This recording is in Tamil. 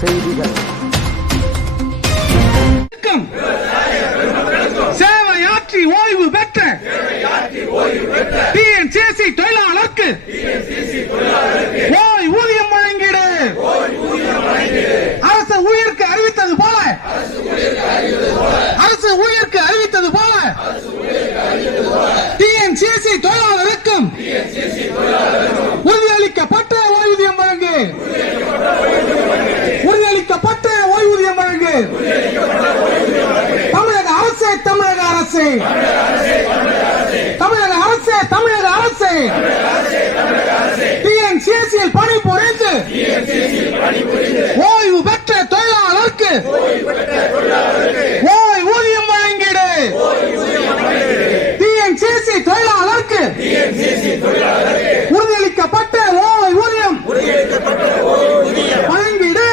செய்திகள். சேவையாற்றி ஓய்வு பெற்ற டிஎன்சிஎஸ்சி தொழிலாளருக்கு ஓய்வூதியம் வழங்கிடு. அரசு ஊழியருக்கு அறிவித்தது போல டிஎன்சிஎஸ்சி தொழிலாளருக்கும் உறுதியளிக்கப்பட்ட ஓய்வூதியம் வழங்கு. தமிழக அரசு டிஎன்சிஎஸ்சியில் பணிபுரிந்து ஓய்வு பெற்ற தொழிலாளருக்கு ஓய்வூதியம் வழங்கிடு. டிஎன்சிஎஸ்சி தொழிலாளருக்கு உறுதியளிக்கப்பட்ட ஓய்வூதியம் வழங்கிடு.